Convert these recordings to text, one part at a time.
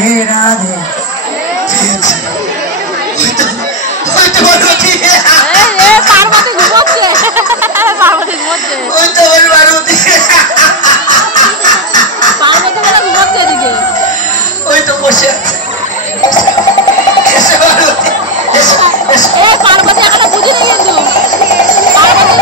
राधे राधे पार्वती घुमोচ্ছে पार्वती ঘুমোচ্ছে ওই তো ওই পার্বতী পার্বতী বলে ঘুমোচ্ছে এদিকে ওই তো বসে আছে এসে পার্বতী এ পার্বতী এখনো বুঝিনি কিন্তু পার্বতী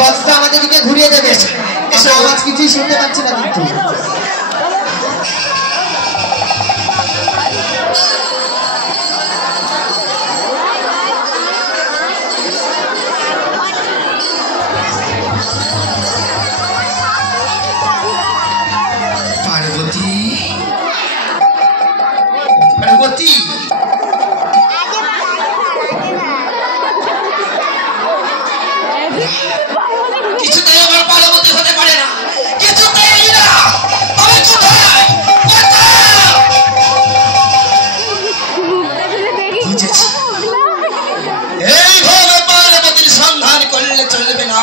কথাটা আমাদের দিকে ঘুরিয়ে দেবে আমরা আওয়াজ কিছুই শুনতে পাচ্ছি না কিন্তু পার্বতী পার্বতী কিছুতেই আমার পার্বতী হতে পারে না কিছুতেই না আমি কোথায় বুঝেছি এইভাবে পার্বতীর সন্ধান করলে চলবে না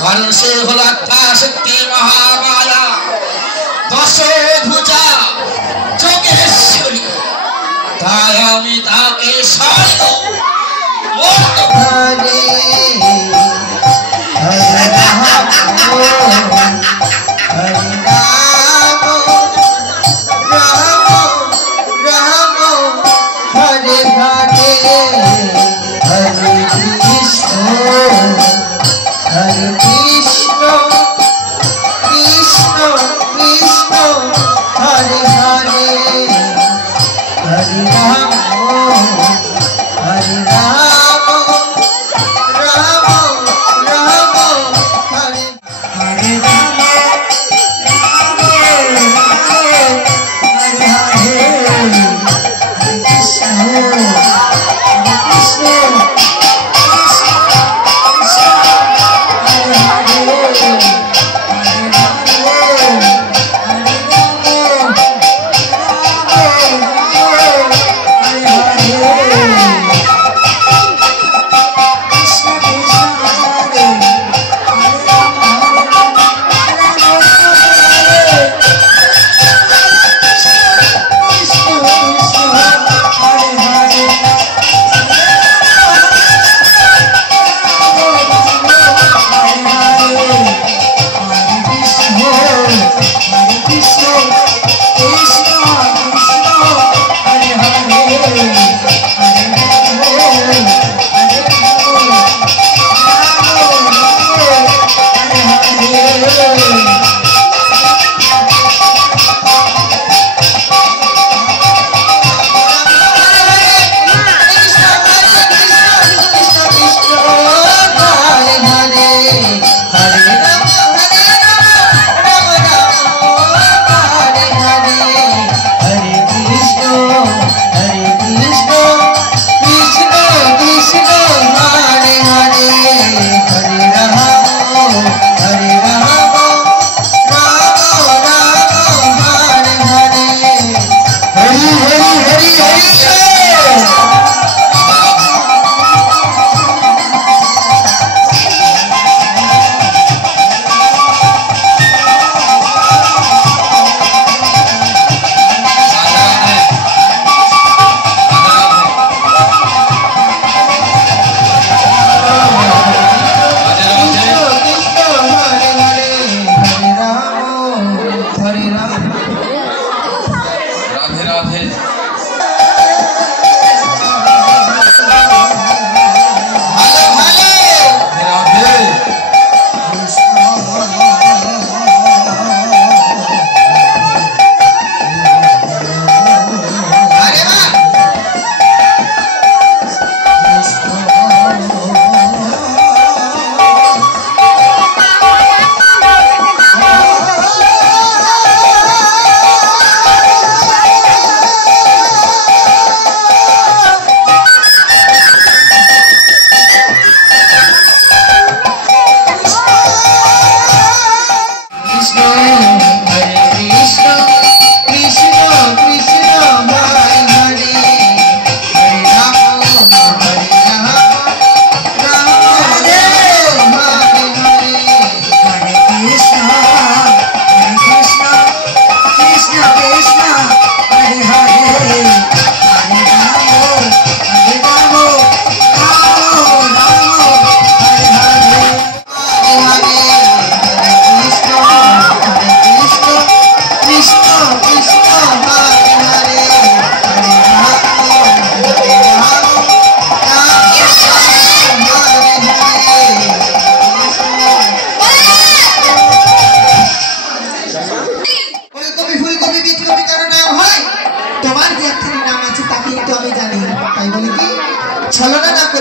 কারণ সে হল আত্মাশক্তি মহামায়া দশভুজা যোগেশ্বরী তাই আমি তাকে সারিব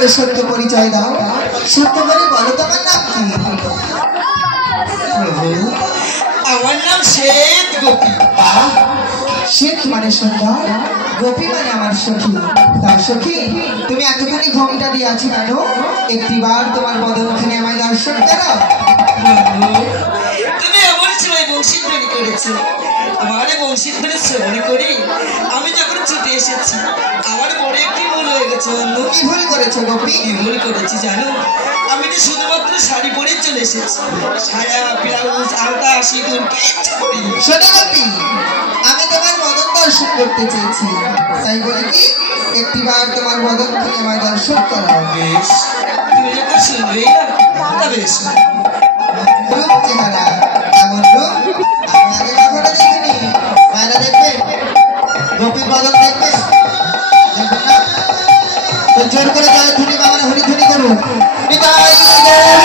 তোমাদের সত্য পরিচয় দাও, সত্য করে বলো তোমার নাম কি? প্রভু আমার নাম শ্বেত গোপী। শ্বেত মানে সুন্দর, গোপী মানে আমার সখী। তা সখী, তুমি এতখানি ঘোমটা দিয়ে আছো কেন? একটিবার তোমার বদনখানে আমায় দর্শন করো। তুমি এমন সময় বংশীধ্বনি করেছো, আমার বংশীধ্বনি শ্রবণ করি আমি যখন ছুটে এসেছি আমার বড় একটি ভুল হয়ে গেছে। বন্ধু কি ভুল করেছো গোপী? কি ভুল করেছি জানো? আমি তো শুধুমাত্র শাড়ি পরে চলে এসেছি, সায়া ব্লাউজ আলতা সিঁদুর কিচ্ছু করিনি। শোনো গোপী, আমি তোমার বদন দর্শন করতে চেয়েছি, তাই বলে কি একটিবার তোমার বদনখানে আমায় দর্শন করো। বেশ, তুমি যখন শুনবেই না তা বেশ। রূপ চেহারা এমন রূপ আমি আগে কখনো দেখিনি। মায়েরা দেখবে, গোপীর বদন দেখবে, দেখবেন না? তো জোর করে জয় ধ্বনি বাবার হরিধ্বনি করুন। নিতাই গৌর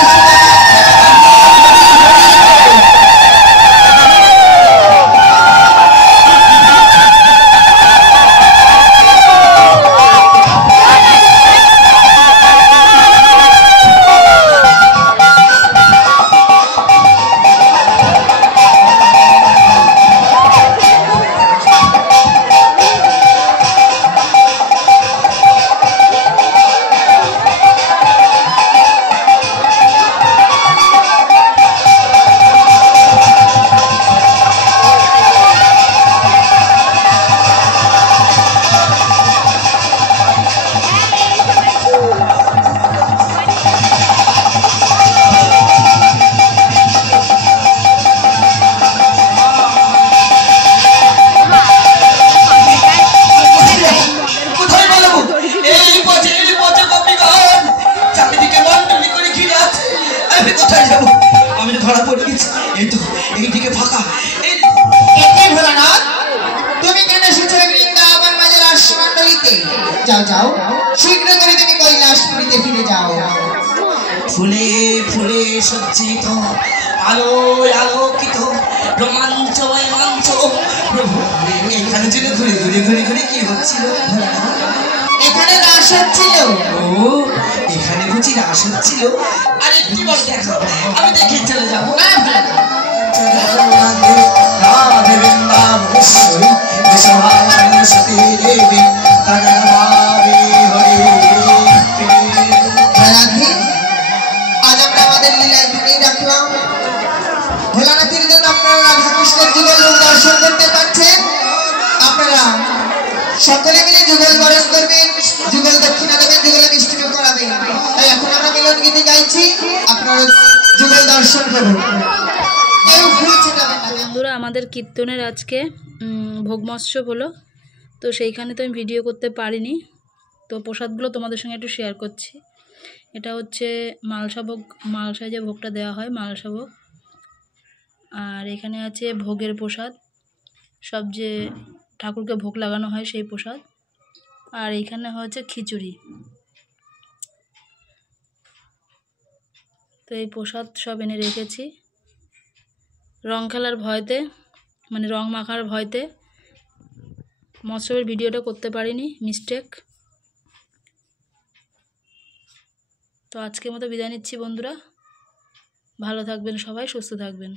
কোথায় বলবো? এই পচে কপিগণ চারিদিকে মন্ডলি করে ঘিরে আছে। আমি কোথায় যাবো? আমি তো ধরা পড়ে গেছি। এই তো এইদিকে ফাঁকা। এই একে ভোলানাথ, তুমি কেন এসেছো বৃন্দাবন মাঝে রাসমণ্ডলীতে? যাও যাও, শীঘ্র করে তুমি কৈলাসপুরীতে ফিরে যাও। ফুলে ফুলে সজ্জিত আলোয় আলোকিত রোমাঞ্চ মঞ্চ। প্রভু এখানে ছিল ঘুরে ঘুরে ঘুরে ঘুরে কি হচ্ছিল? এখানে রাস হচ্ছিল। ও এখানে বুঝি রাস হচ্ছিল? আর একটি বার দেখো, আমি দেখে চলে যাবো। না ভোলানাথ, রাধে বৃন্দাবনেশ্বরী বিশ্বভানু সতী দেবী তন্নমামি হরি। রাধে, আজ আমরা আমাদের লীলা এখানেই রাখলাম। ভোলানাথের জন্য আপনারা রাধাকৃষ্ণের যুগল রূপ দর্শন করতে পারছেন। আপনারা সকলে মিলে যুগল বরণ করবেন, যুগল দক্ষিণা দেবেন, যুগলে মিষ্টিও করাবেন। তাই এখন আমরা মিলন গীতি গাইছি, আপনারা যুগল দর্শন করুন। কেউ ফুল ছিটাবেন না। বন্ধুরা, আমাদের কীর্তনের আজকে ভোগ মহোৎসব হলো, তো সেইখানে তো আমি ভিডিও করতে পারিনি। তো প্রসাদগুলো তোমাদের সঙ্গে একটু শেয়ার করছি। এটা হচ্ছে মালসা ভোগ, মালসায় যে ভোগটা দেওয়া হয় মালসা ভোগ। আর এখানে আছে ভোগের প্রসাদ, সব যে ঠাকুরকে ভোগ লাগানো হয় সেই প্রসাদ। আর এইখানে হচ্ছে খিচুড়ি। তো এই প্রসাদ সব এনে রেখেছি। রং খেলার ভয়তে, মানে রং মাখার ভয়তে মৎসবের ভিডিওটা করতে পারিনি, মিস্টেক। তো আজকের মতো বিদায় নিচ্ছি বন্ধুরা। ভালো থাকবেন সবাই, সুস্থ থাকবেন।